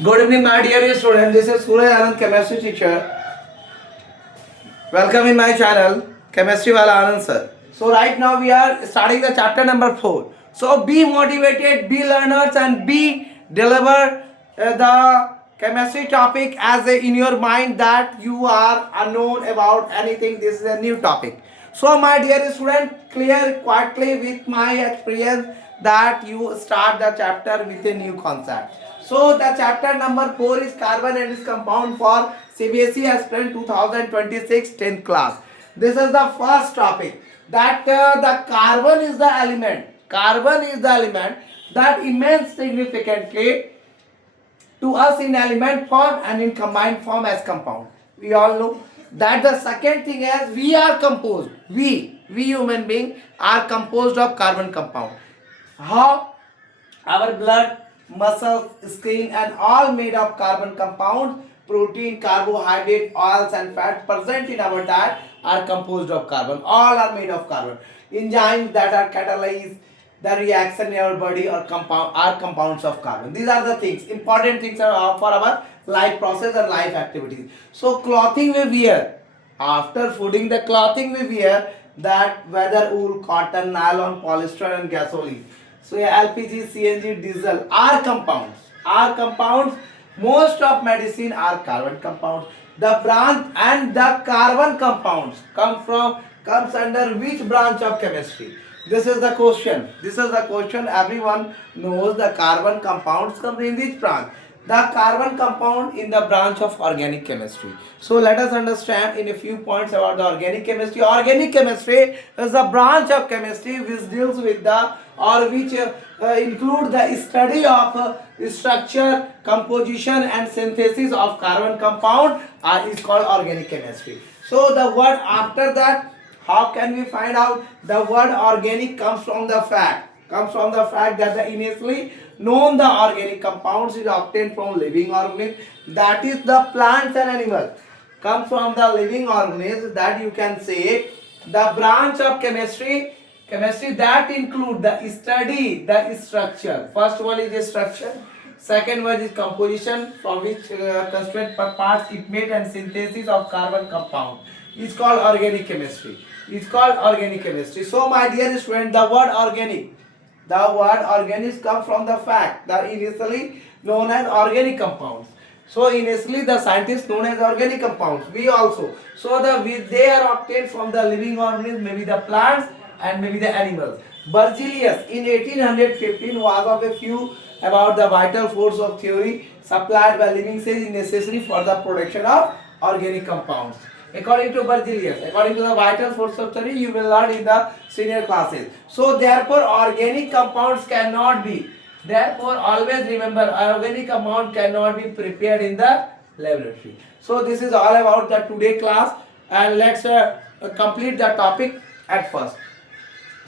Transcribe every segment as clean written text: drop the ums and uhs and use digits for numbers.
Good evening, my dear students. This is Suraj Anand, chemistry teacher. Welcome in my channel, Chemistry Wala Anand sir. So right now we are starting the chapter number 4. So be motivated, be learners, and be deliver the chemistry topic as in your mind that you are unknown about anything. This is a new topic. So my dear student, clear quietly with my experience that you start the chapter with a new concept. So the chapter number 4 is carbon and its compound for CBSE aspirant 2026 10th class. This is the first topic that the carbon is the element. Carbon is the element that immense significantly to us in element form and in combined form as compound. We all know that the second thing is we are composed. We human being are composed of carbon compound. How? Our blood, muscles, skin and all made of carbon compounds, protein, carbohydrate, oils and fat present in our diet are composed of carbon. All are made of carbon. Enzymes that are catalyze the reaction in our body or compound are compounds of carbon. These are the things, important things are for our life process and life activities. So clothing we wear, after fooding the clothing we wear, that whether wool, cotton, nylon, polyester and gasoline. So LPG, CNG, diesel are compounds. Are compounds. Most of medicine are carbon compounds. The branch and the carbon compounds comes under which branch of chemistry? This is the question. This is the question. Everyone knows the carbon compounds come in which branch? The carbon compound in the branch of organic chemistry. So let us understand in a few points about the organic chemistry. Organic chemistry is a branch of chemistry which deals with the or which include the study of structure, composition and synthesis of carbon compound is called organic chemistry. So the word after that, how can we find out? The word organic comes from the fact that the initially known the organic compounds is obtained from living organisms, that is the plants and animals, comes from the living organisms, that you can say the branch of chemistry that include the study the structure. First one is the structure, second one is composition from which constituent parts it made and synthesis of carbon compound. It's called organic chemistry. It's called organic chemistry. So my dear student, the word organic comes from the fact that initially known as organic compounds. So initially the scientists known as organic compounds. We also. So they are obtained from the living organisms, maybe the plants and maybe the animals. Berzelius in 1815 was of a few about the vital force of theory supplied by living cells is necessary for the production of organic compounds. According to Berzelius, according to the vital force of theory, you will learn in the senior classes. So therefore, organic compounds cannot be. Therefore, always remember, organic compound cannot be prepared in the laboratory. So this is all about the today class, and let's complete the topic at first.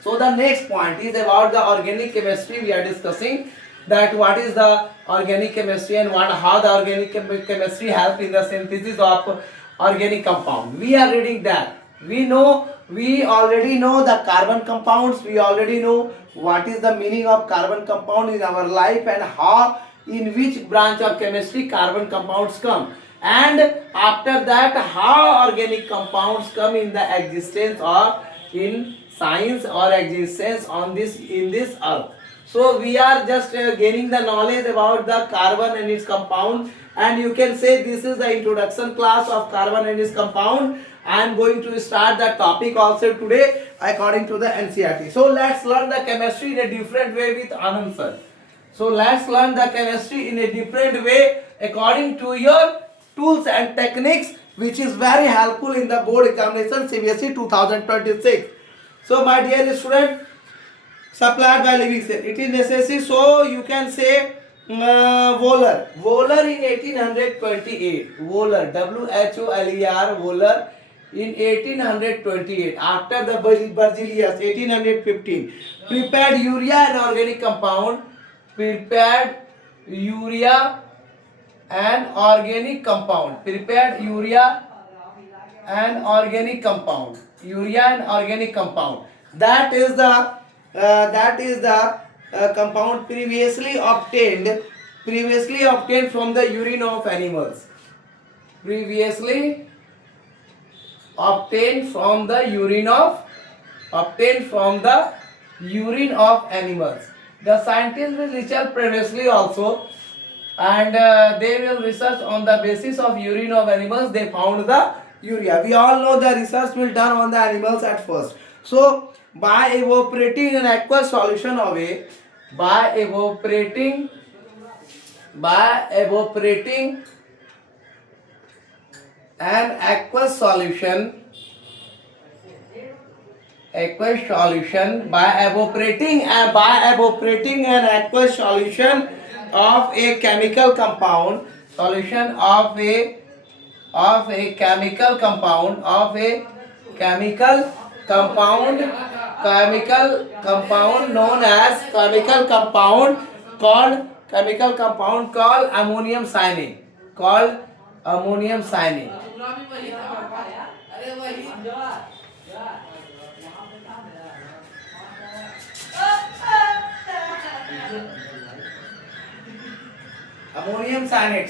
So the next point is about the organic chemistry. We are discussing that what is the organic chemistry and how the organic chemistry help in the synthesis of organic compound. We are reading that. We already know the carbon compounds. We already know what is the meaning of carbon compound in our life and how in which branch of chemistry carbon compounds come. And after that, how organic compounds come in the existence or in science or existence on in this earth. So we are just gaining the knowledge about the carbon and its compound, and you can say this is the introduction class of carbon and its compound. I am going to start the topic also today according to the NCERT. So let's learn the chemistry in a different way with Anand sir. So let's learn the chemistry in a different way according to your tools and techniques, which is very helpful in the board examination CBSE 2026. So my dear student, supplied by living cell, it is necessary. So you can say Wohler in 1828, Wohler, Wholer, Wohler in 1828, after the Berzelius 1815, prepared urea and organic compound, prepared urea and organic compound, that is the compound previously obtained previously obtained from the urine of animals. Previously obtained from the urine of animals. The scientists will research previously also, and they will research on the basis of urine of animals. They found the urea. We all know the research will done on the animals at first. So by evaporating an aqueous solution away, by evaporating an aqueous solution, by evaporating an aqueous solution of a chemical compound, solution of a chemical compound known as chemical compound called ammonium cyanide. Ammonium cyanide.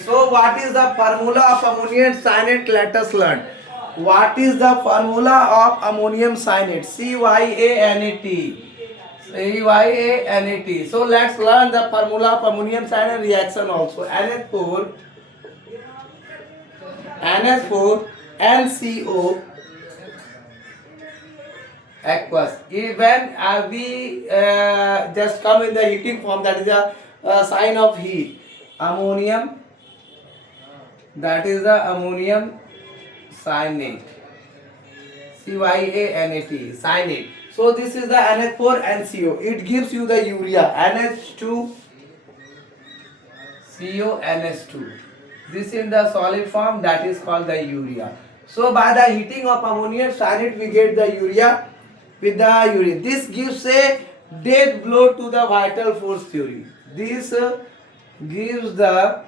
So what is the formula of ammonium cyanide? Let us learn. What is the formula of ammonium cyanide? CYANAT. So let's learn the formula of ammonium cyanide reaction also. NH4 NCO aqueous. When we just come in the heating form, that is a sign of heat. Ammonium, that is the ammonium cyanide. CYANAT, cyanide. So this is the NH4 NCO. It gives you the urea. NH2 CONH2. This in the solid form, that is called the urea. So by the heating of ammonium cyanide, we get the urea with the urine. This gives a death blow to the vital force theory. This gives the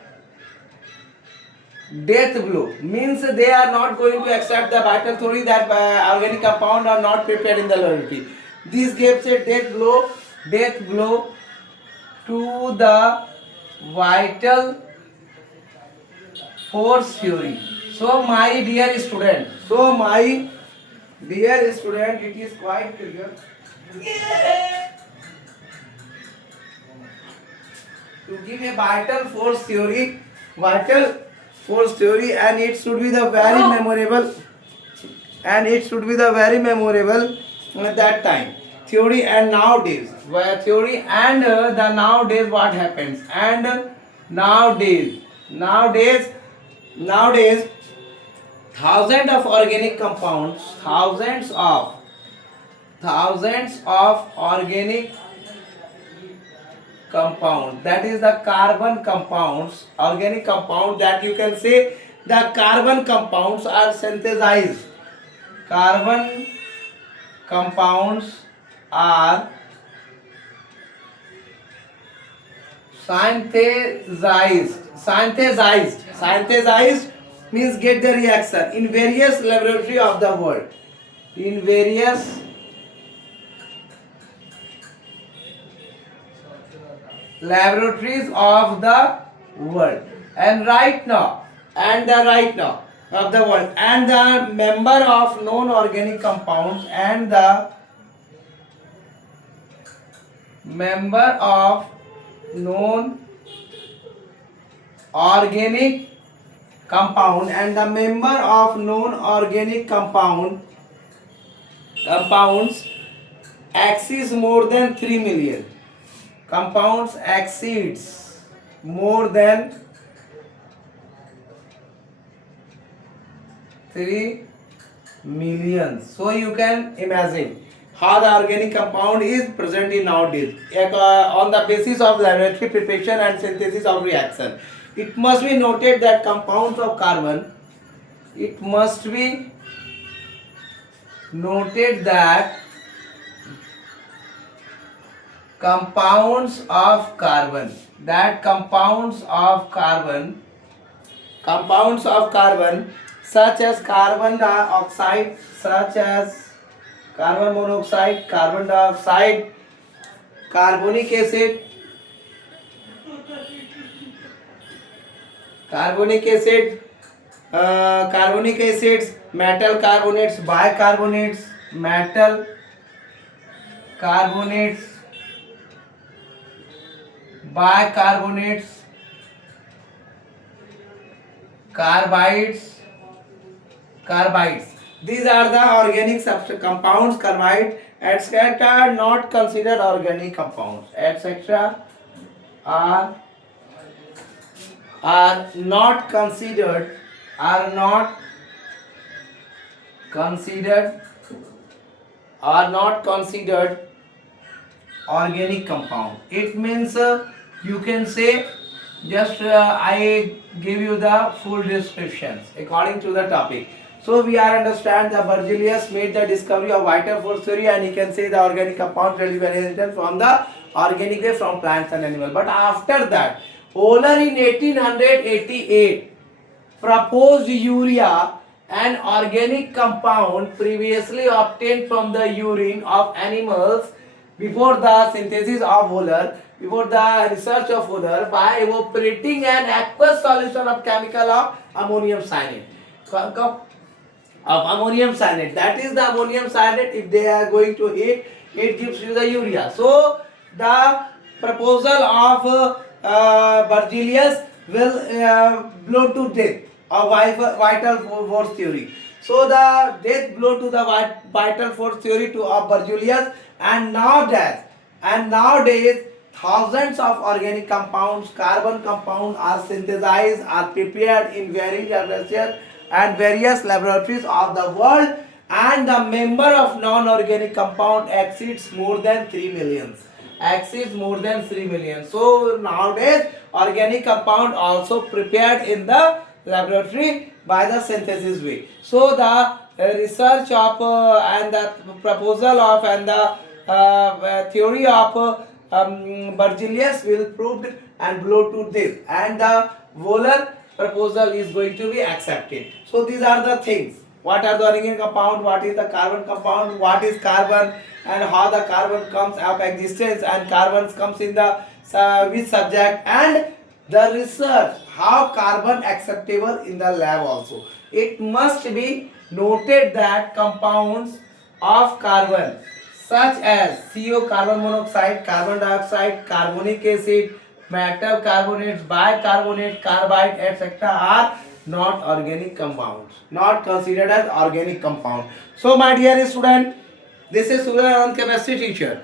death blow, means they are not going to accept the vital theory that organic compound are not prepared in the laboratory. This gives a death blow to the vital force theory. So my dear student, it is quite clear. To give a vital force theory, and it should be the very memorable, at that time theory. And nowadays the nowadays what happens, and nowadays thousands of organic compounds, thousands of organic compound, that is the carbon compounds, organic compound, that you can say the carbon compounds are synthesized. Carbon compounds are synthesized means get the reaction in various laboratory of the world, and right now of the world, and the member of known organic compounds, and the member of known organic compound, and the member of known organic compounds exceeds more than 3 million. Compounds exceeds more than 3 million. So you can imagine how the organic compound is present in nowadays, on the basis of laboratory preparation and synthesis of reaction. It must be noted that compounds of carbon, compounds of carbon such as carbon dioxide, such as carbon monoxide, carbon dioxide, carbonic acid, carbonic acid, carbonic acids, metal carbonates, bicarbonates, metal carbonates, bicarbonates, carbides, carbides. These are the organic substance compounds. Carbide, etc. are not considered organic compounds. Etc. are not considered, are not considered, are not considered organic compound. It means you can say, just I give you the full descriptions according to the topic. So we are understand the Berzelius made the discovery of vital force theory, and you can say the organic compounds will be inherited from the organic way from plants and animals. But after that, Euler in 1888 proposed urea, an organic compound previously obtained from the urine of animals before the synthesis of Euler, before the research of Euler, by evaporating an aqueous solution of chemical of ammonium cyanide. Of ammonium cyanide. That is the ammonium cyanide. If they are going to heat, it gives you the urea. So the proposal of Berzelius will blow to death of vital force theory. So the death blow to the vital force theory to of Berzelius, and nowadays thousands of organic compounds, carbon compounds are synthesized, are prepared in various laboratories of the world, and the number of non-organic compound exceeds more than 3 million. Exceeds more than 3 million. So nowadays organic compound also prepared in the laboratory by the synthesis way. So the research of and the proposal of and the theory of Berzelius will proved and blow to this, and the Euler proposal is going to be accepted. So these are the things. What are the organic compound? What is the carbon compound? What is carbon? And how the carbon comes of existence, and carbon comes in the which subject, and the research how carbon acceptable in the lab also. It must be noted that compounds of carbon such as CO, carbon monoxide, carbon dioxide, carbonic acid, metal carbonates, bicarbonate, carbide, etc. are not organic compounds, not considered as organic compound. So my dear student, this is Suraj Anand, chemistry teacher.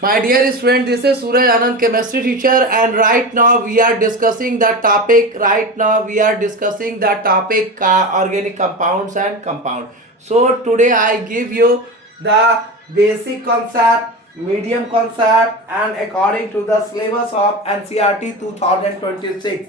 My dear student, this is Suraj Anand, chemistry teacher, and right now we are discussing the topic. Organic compounds and compound. So today I give you the basic concept, medium concept, and according to the syllabus of NCERT 2026,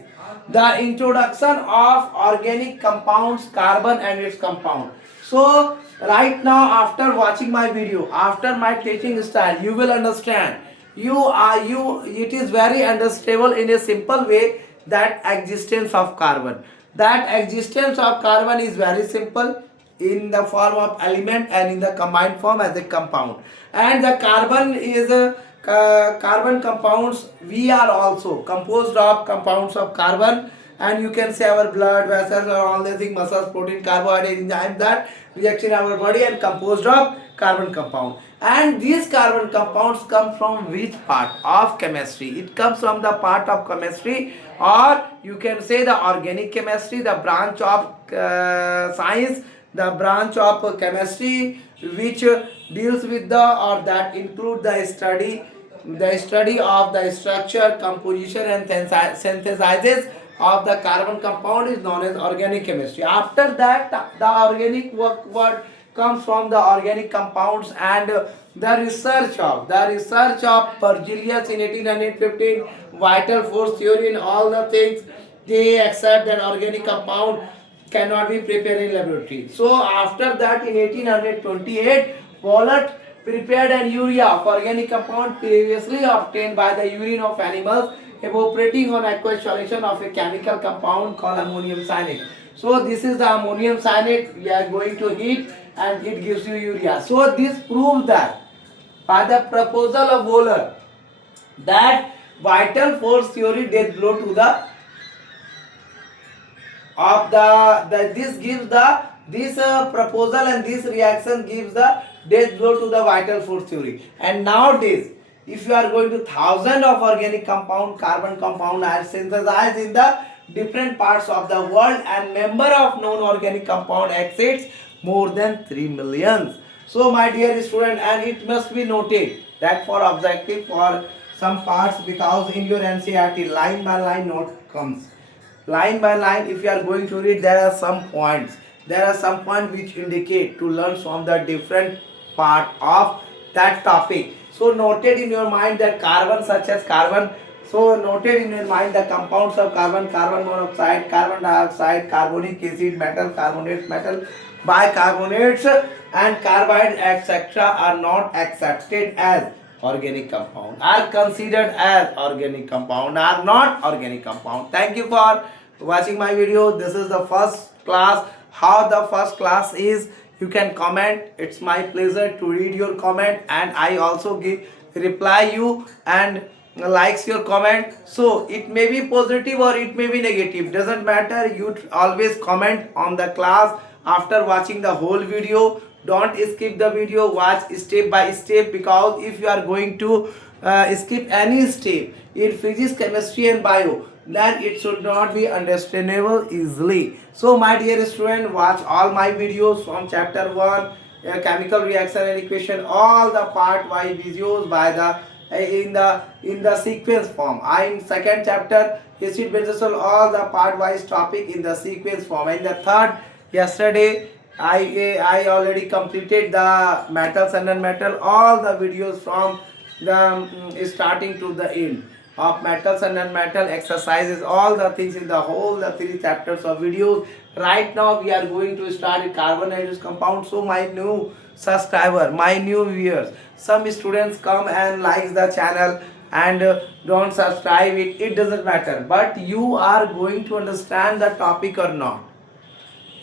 the introduction of organic compounds, carbon and its compound. So right now, after watching my video, after my teaching style, you will understand. It is very understandable in a simple way that existence of carbon. That existence of carbon is very simple in the form of element and in the combined form as a compound. And the carbon is a carbon compounds. We are also composed of compounds of carbon, and you can say our blood vessels or all the things, muscles, protein, carbohydrate, enzyme, that reaction in our body and composed of carbon compound. And these carbon compounds come from which part of chemistry? It comes from the part of chemistry, or you can say the organic chemistry, the branch of science, the branch of chemistry which deals with the, or that include the study of the structure, composition and synthesis of the carbon compound is known as organic chemistry. After that, the organic word comes from the organic compounds, and the research of Berzelius in 1815, vital force theory and all the things, they accept that organic compound cannot be prepared in laboratory. So after that, in 1828, Wohlert prepared an urea of organic compound previously obtained by the urine of animals, evaporating on aqueous solution of a chemical compound called ammonium cyanide. So this is the ammonium cyanide we are going to heat, and it gives you urea. So this proves that by the proposal of Wohlert, that vital force theory did blow to the of the this gives the this proposal and this reaction gives the death blow to the vital force theory. And nowadays, if you are going to thousand of organic compound, carbon compound are synthesized in the different parts of the world, and number of known organic compound exceeds more than 3 millions. So my dear student, and it must be noted that for objective for some parts, because in your NCERT line by line note comes. Line by line, if you are going to read, there are some points. There are some points which indicate to learn from the different part of that topic. So noted in your mind that carbon such as carbon. So noted in your mind the compounds of carbon, carbon monoxide, carbon dioxide, carbonic acid, metal, carbonate, metal, bicarbonates and carbide etc. are not accepted as organic compound, are considered as organic compound, are not organic compound. Thank you for watching my video. This is the first class. How the first class is, you can comment. It's my pleasure to read your comment, and I also give reply you and likes your comment. So it may be positive or it may be negative, doesn't matter. You always comment on the class after watching the whole video. Don't skip the video, watch step by step, because if you are going to skip any step in physics, chemistry and bio, then it should not be understandable easily. So my dear student, watch all my videos from chapter 1 chemical reaction and equation, all the part wise videos by the in the sequence form. I in second chapter acid benzazole, all the part wise topic in the sequence form. In the third, yesterday I already completed the metals and non-metal, all the videos from the starting to the end of metals and non-metal exercises, all the things in the whole the 3 chapters of videos. Right now we are going to start with carbon nitrogen compound. So my new subscriber, my new viewers, some students come and likes the channel and don't subscribe it, it doesn't matter, but you are going to understand the topic or not.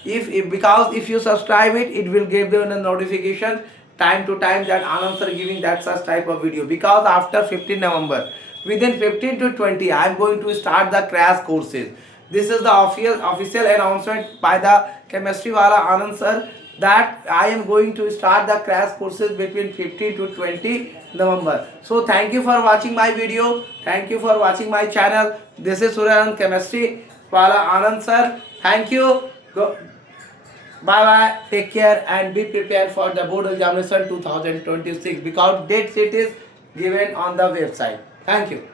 If because if you subscribe it, it will give you a notification time to time that Anand sir giving that such type of video. Because after 15 November, within 15 to 20, I am going to start the crash courses. This is the official announcement by the chemistry wala Anand sir that I am going to start the crash courses between 15 to 20 November. So thank you for watching my video. Thank you for watching my channel. This is Suryanand chemistry wala Anand sir. Thank you. Go. Bye bye, take care and be prepared for the board examination 2026, because date sheet is given on the website. Thank you.